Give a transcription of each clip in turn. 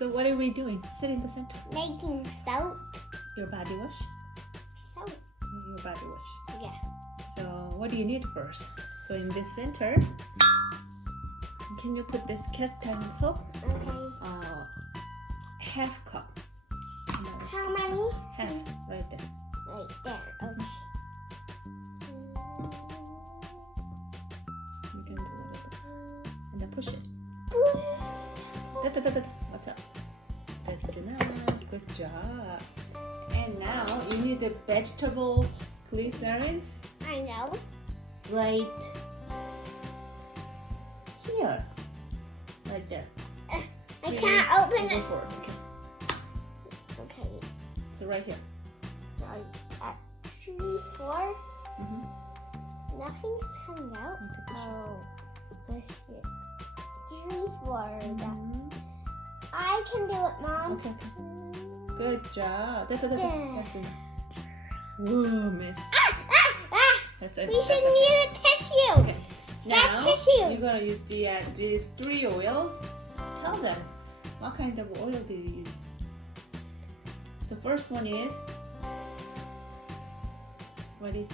So what are we doing? Sit in the center. Making soap. Your body wash? Soap. Your body wash. Yeah. So what do you need first? So in this center, can you put this 캐스타일솝? Okay. Half cup. No, How many? half, right there. Right there. Okay. You can do a little bit. And then push it. Watch out. That's enough. Good job. And now you need the vegetable glycerin I know. right here. Right there. I can't open Go it. for it. Okay. Okay. So right here. Right at 3, 4. Mm-hmm. Nothing's coming out. Oh. Right here. 3, 4. Mm-hmm. I can do it, Mom. Okay, okay. Good job. That's it. Yeah. That's enough. Whoa, miss. That's it. We That's should okay. need a tissue. Okay. Now That tissue. you're gonna use these 3 oils. Tell them what kind of oil do you use. So first one is what is it?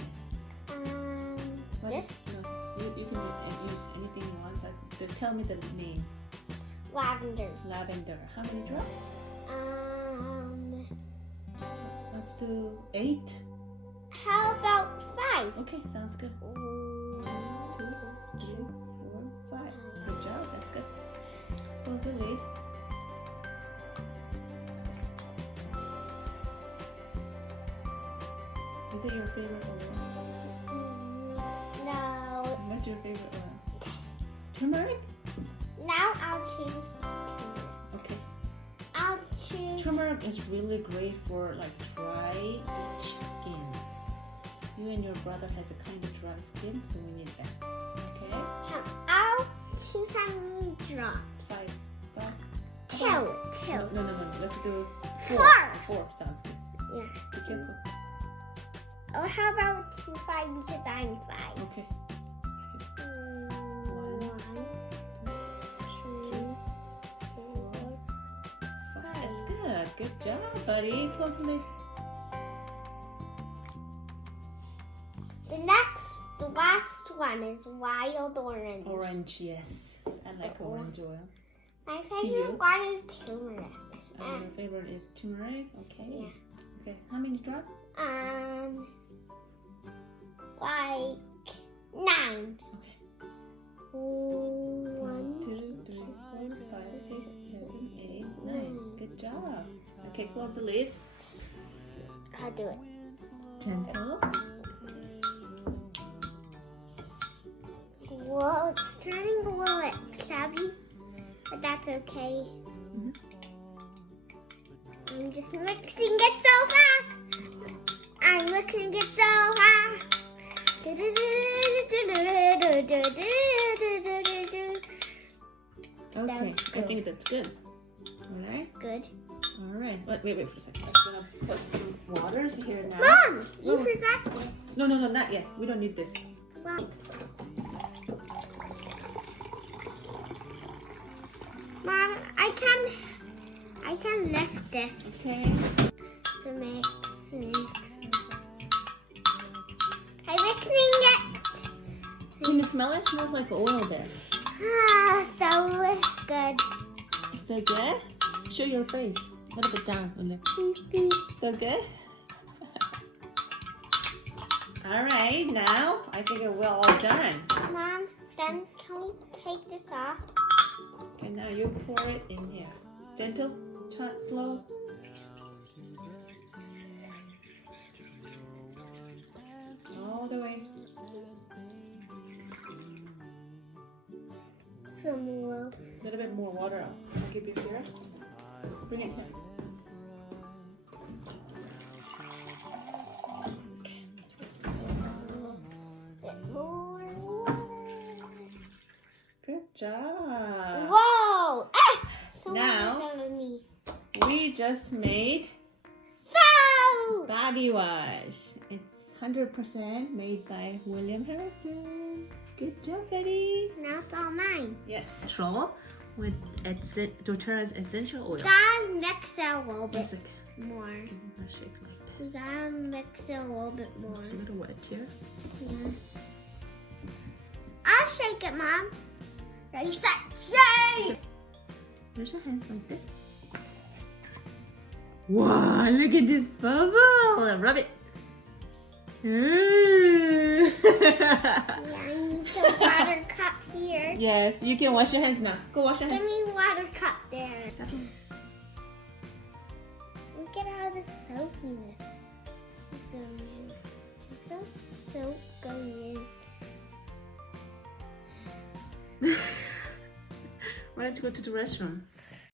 What This? is- no, you can use anything you want, but tell me the name. Lavender. Lavender. How many drops? Um. Let's do 8. How about 5? Okay, sounds good. 2, 3, 4, 5. Good job. That's good. Close the lid. Is it your favorite oil? No. What's your favorite oil? Turmeric? Now I'll choose turmeric. Okay. I'll choose. Turmeric is really great for like dry, itchy skin. You and your brother has a kind of dry skin, so we need that. Okay. I'll choose how many drops. 5. 5. 2. No. Let's do 4. 4. 4 sounds good. Yeah. Be careful. Or how about 5 because I'm 5? Okay. 1, 2, 3, 4, 5. Good job, buddy. Close the lid. The last one is wild orange. Orange, yes. I like orange oil. My you? favorite one is turmeric. And your favorite is turmeric? Okay. Yeah. Okay. How many drops? Like 9. Okay. 1, 2, 3, 4, 5, 6, 7, 8, 9. Good job. Okay, close the lid. I'll do it. Gentle. Whoa, it's turning a little bit chubby, but that's okay. I'm just mixing it so fast. I'm mixing it so fast. Okay, That's I think that's good. Alright? Good. Alright. Wait for a second. I'm gonna put some waters here now. Mom, you Oh. forgot this. No, not yet. We don't need this. Wow. Mom, I can lift this. Okay. To mix. I'm mixing it. Can you smell it? It smells like oil there. So good. So good? Show your face. A little bit down. So good? Alright, now I think we're all done. Mom, then can we take this off? Okay, now you pour it in here. Gentle, slow. All the way. Some more. A little bit more water out. I'll give you here. Bring it here. Bit more. Good job. Whoa! Now- Me. We just made So! body wash. It's 100% made by William Harrison. Good job, buddy. Now it's all mine. Yes. Control with doTERRA's essential oil. Gotta mix it a little bit Just like, more. give it a shake like that. We gotta mix it a little bit more. It's a little wet here. Yeah. I'll shake it, Mom. Ready, set, shake! Use your hands like this. Wow, look at this bubble! Rub it. Yeah, I need the water cup here. Yes, you can wash your hands now. Go wash your Give hands. me water cup there. Look at all the soapiness. Just some soap going in. Why don't you go to the restroom?